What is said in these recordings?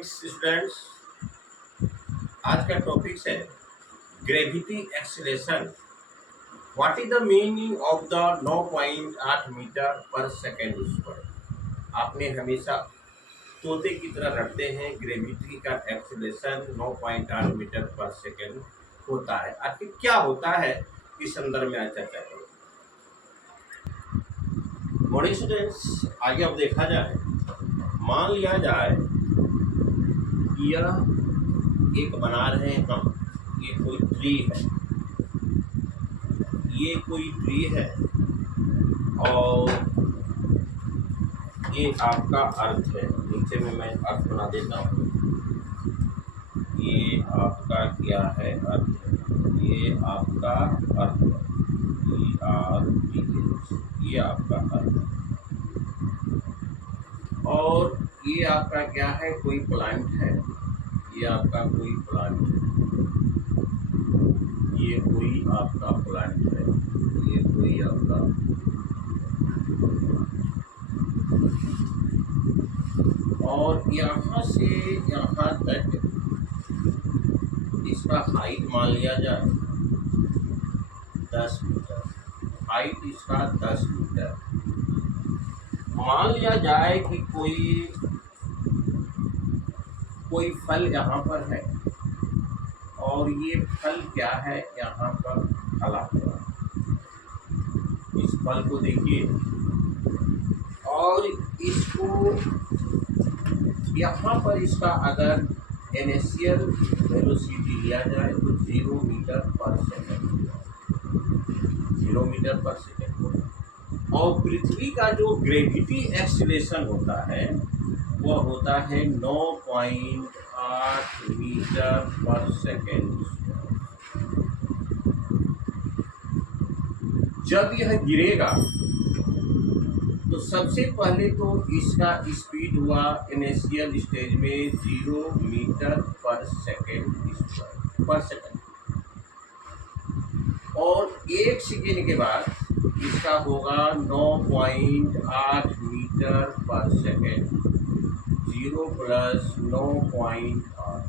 Morning students. आज का topic है gravity acceleration. What is the meaning of the 9.8 metre per second square. आपने हमेशा तोते की तरह रटते हैं ग्रेविटी का एक्सीलरेशन 9.8 मीटर पर सेकेंड होता है। आखिर क्या होता है इस संदर्भ में आज चर्चा करें। मॉर्निंग स्टूडेंट्स, आगे अब देखा जाए, मान लिया जाए यह एक बना रहे हैं हम, ये कोई ट्री है, ये कोई ट्री है और ये आपका अर्थ है। नीचे में मैं अर्थ बना देता हूँ। ये आपका क्या है? अर्थ है। ये आपका अर्थ है, ये आपका अर्थ है। और ये आपका क्या है? कोई प्लांट है। ये आपका कोई प्लांट है, ये कोई आपका प्लांट है, ये कोई आपका। और यहाँ से यहाँ तक इसका हाइट मान लिया जाए 10 मीटर। हाइट इसका 10 मीटर। मान लिया जाए कि कोई फल यहाँ पर है और ये फल क्या है? यहाँ पर फला हुआ। इस फल को देखिए और इसको यहाँ पर इसका अगर इनिशियल वेलोसिटी लिया जाए तो 0 metre per second, 0 metre per second होगा। और पृथ्वी का जो ग्रेविटी एक्सीलरेशन होता है वह होता है 9.8 मीटर पर सेकेंड। जब यह गिरेगा तो सबसे पहले तो इसका स्पीड हुआ इनिशियल स्टेज में 0 मीटर पर सेकेंड पर सेकेंड। और 1 सेकेंड के बाद इसका होगा 9.8 मीटर पर सेकेंड। 0 प्लस 9.8।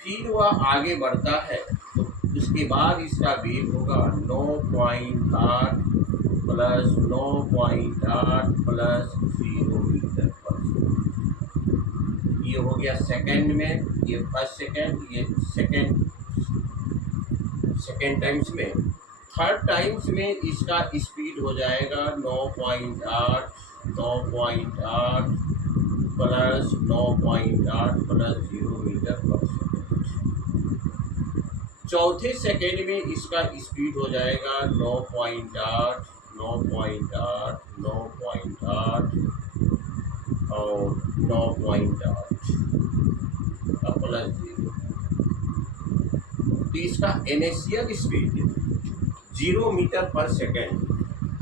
फिर वह आगे बढ़ता है तो उसके बाद इसका वेग होगा 9.8 plus 9.8 plus 0 metre per second. ये हो गया सेकेंड में, ये फर्स्ट सेकेंड, ये सेकेंड टाइम्स में। थर्ड टाइम्स में इसका स्पीड हो जाएगा 9.8 plus 9.8 plus 0 metre per second. चौथे सेकेंड में इसका स्पीड हो जाएगा 9.8 और 9.8 प्लस 0। तो इसका initial speed 0 metre per second.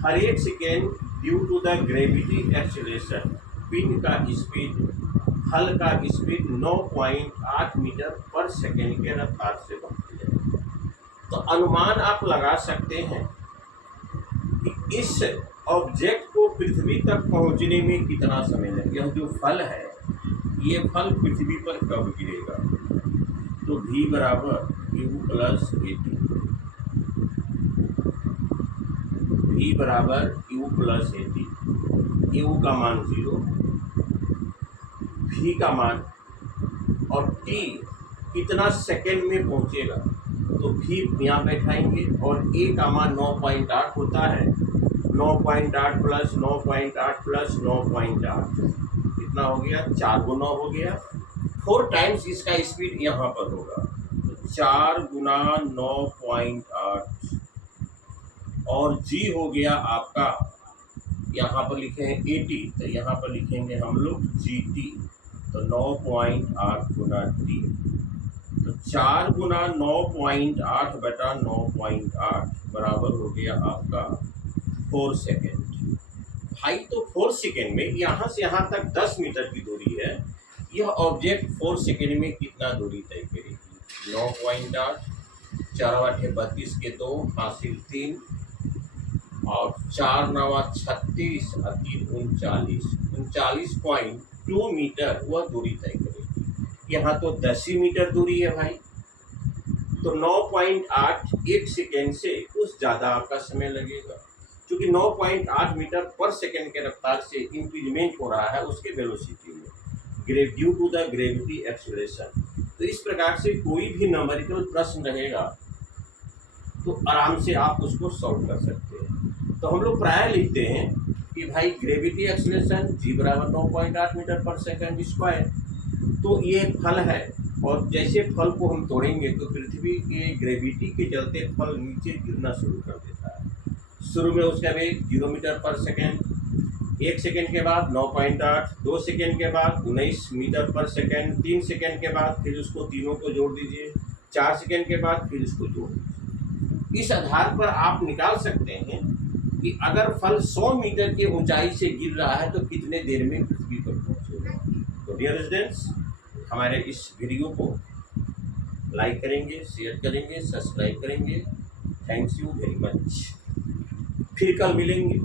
हर एक second due to the gravity acceleration पिन का स्पीड, हल का स्पीड 9.8 मीटर पर सेकेंड के रफ्तार से बढ़ती है। तो अनुमान आप लगा सकते हैं कि इस ऑब्जेक्ट को पृथ्वी तक पहुंचने में कितना समय लगेगा। यह जो फल है, ये फल पृथ्वी पर कब गिरेगा? तो v बराबर u प्लस एटी। v बराबर u प्लस एटी। u का मान 0, v का मान, और t कितना सेकेंड में पहुंचेगा तो v यहाँ बैठाएंगे। और a का मान 9.8 होता है। 9.8 प्लस 9.8 प्लस 9.8 कितना हो गया? 4 गुना हो गया। 4 टाइम्स इसका स्पीड यहाँ पर होगा तो 4 गुना 9.8। और g हो गया आपका, यहाँ पर लिखे हैं 80 तो यहाँ पर लिखेंगे हम लोग gt। तो 9.8 गुना t, तो 4 गुना 9.8 बटा 9.8 बराबर हो गया आपका 4 सेकेंड। भाई तो 4 सेकेंड में यहाँ से यहाँ तक 10 मीटर की दूरी है। यह ऑब्जेक्ट 4 सेकेंड में कितना दूरी तय करेगी? 9.8, 4 8 32 के 2 हासिल 3 और 4 9 36 39.2 2 मीटर वह दूरी तय करेगी। यहाँ तो 10 ही मीटर दूरी है भाई, तो 9.8 एक सेकेंड से कुछ ज़्यादा आपका समय लगेगा, क्योंकि 9.8 मीटर पर सेकेंड के रफ्तार से इंक्रीजमेंट हो रहा है उसके वेलोसिटी में, due to the gravity acceleration. तो इस प्रकार से कोई भी नंबरिकल प्रश्न रहेगा तो आराम से आप उसको सॉल्व कर सकते हैं। तो हम लोग प्राय लिखते हैं कि भाई ग्रेविटी एक्सेलरेशन g बराबर 9.8 मीटर पर सेकेंड स्क्वायर। तो ये फल है, और जैसे फल को हम तोड़ेंगे तो पृथ्वी के ग्रेविटी के चलते फल नीचे गिरना शुरू कर देता है। शुरू में उसका वेग 0 मीटर पर सेकेंड, 1 सेकेंड के बाद 9.8, 2 सेकेंड के बाद 19 मीटर पर सेकेंड, 3 सेकेंड के बाद फिर उसको तीनों को जोड़ दीजिए, 4 सेकेंड के बाद फिर उसको जोड़ दीजिए। इस आधार पर आप निकाल सकते हैं कि अगर फल 100 मीटर की ऊंचाई से गिर रहा है तो कितने देर में पृथ्वी पर पहुंचेगा। तो डियर स्टूडेंट्स, हमारे इस वीडियो को लाइक करेंगे, शेयर करेंगे, सब्सक्राइब करेंगे। Thanks you very much. फिर कल मिलेंगे।